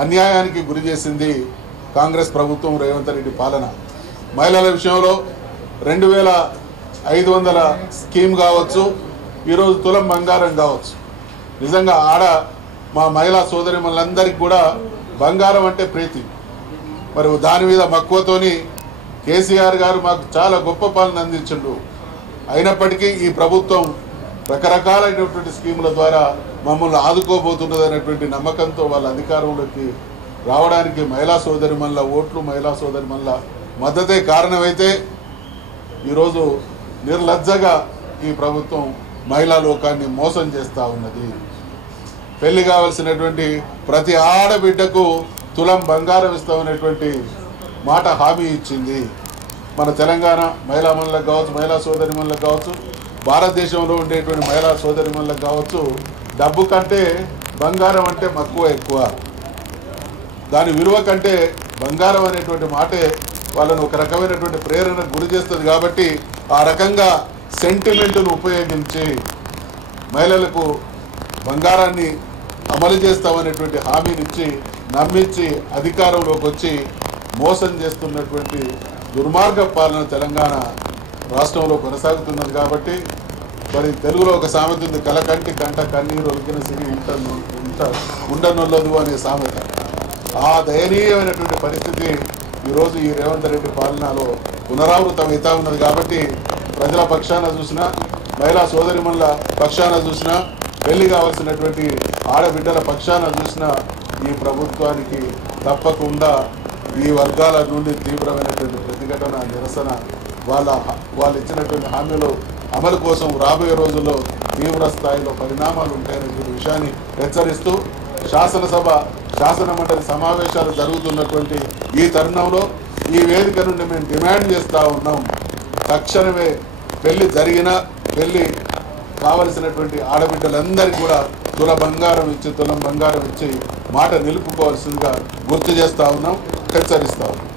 అన్యాయానికి గురి చేసింది కాంగ్రెస్ ప్రభుత్వం, రేవంత్ రెడ్డి పాలన. మహిళల విషయంలో 2500 స్కీమ్ కావచ్చు, ఈరోజు తులం బంగారం కావచ్చు. నిజంగా ఆడ మా మహిళా సోదరిమణులందరికీ కూడా బంగారం అంటే ప్రీతి. మరి దాని మీద మక్కువతోని కేసీఆర్ గారు మాకు చాలా గొప్ప పాలన అందించిండు. అయినప్పటికీ ఈ ప్రభుత్వం రకరకాలైనటువంటి స్కీముల ద్వారా మమ్మల్ని ఆదుకోబోతున్నది అనేటువంటి నమ్మకంతో వాళ్ళ అధికారంలోకి రావడానికి మహిళా సోదరిమణుల ఓట్లు, మహిళా సోదరిమణుల మద్దతే కారణమైతే ఈరోజు నిర్లజ్జగా ఈ ప్రభుత్వం మహిళా లోకాన్ని మోసం చేస్తూ ఉన్నది. పెళ్లి కావాల్సినటువంటి ప్రతి ఆడబిడ్డకు తులం బంగారం ఇస్తామనేటువంటి మాట హామీ ఇచ్చింది. మన తెలంగాణ మహిళా మనులకు కావచ్చు, మహిళా సోదరిమణులకు కావచ్చు, భారతదేశంలో ఉండేటువంటి మహిళా సోదరిమణులకు కావచ్చు, డబ్బు కంటే బంగారం అంటే మక్కువ ఎక్కువ. దాని విలువ కంటే బంగారం అనేటువంటి మాటే వాళ్ళను ఒక రకమైనటువంటి ప్రేరణకు గురి చేస్తుంది. కాబట్టి ఆ రకంగా సెంటిమెంటును ఉపయోగించి మహిళలకు బంగారాన్ని అమలు చేస్తామనేటువంటి హామీనిచ్చి నమ్మించి అధికారంలోకి వచ్చి మోసం చేస్తున్నటువంటి దుర్మార్గ పాలన తెలంగాణ రాష్ట్రంలో కొనసాగుతున్నది. కాబట్టి మరి తెలుగులో ఒక సామెత ఉంది, కలకంటి కంట కన్నీరు ఒలికిన సిరి ఉండనొల్లదు అనే సామెత. ఆ దయనీయమైనటువంటి పరిస్థితి ఈరోజు ఈ రేవంత్ రెడ్డి పాలనలో పునరావృతం అవుతా ఉన్నది. కాబట్టి ప్రజల పక్షాన చూసినా, మహిళా సోదరిమణుల పక్షాన చూసినా, పెళ్లి కావాల్సినటువంటి ఆడబిడ్డల పక్షాన చూసినా ఈ ప్రభుత్వానికి తప్పకుండా ఈ వర్గాల నుండి తీవ్రమైనటువంటి ప్రతిఘటన, నిరసన, వాళ్ళు ఇచ్చినటువంటి హామీలు అమలు కోసం రాబోయే రోజుల్లో తీవ్ర స్థాయిలో పరిణామాలు ఉంటాయనేటువంటి విషయాన్ని హెచ్చరిస్తూ శాసనమండలి సమావేశాలు జరుగుతున్నటువంటి ఈ తరుణంలో ఈ వేదిక నుండి మేము డిమాండ్ చేస్తూ ఉన్నాం, తక్షణమే పెళ్లి జరిగిన పెళ్లి కావలసినటువంటి ఆడబిడ్డలందరికీ కూడా తులం బంగారం ఇచ్చి మాట నిలుపుకోవాల్సిందిగా గుర్తు చేస్తూ ఉన్నాం, హెచ్చరిస్తూ ఉన్నాం.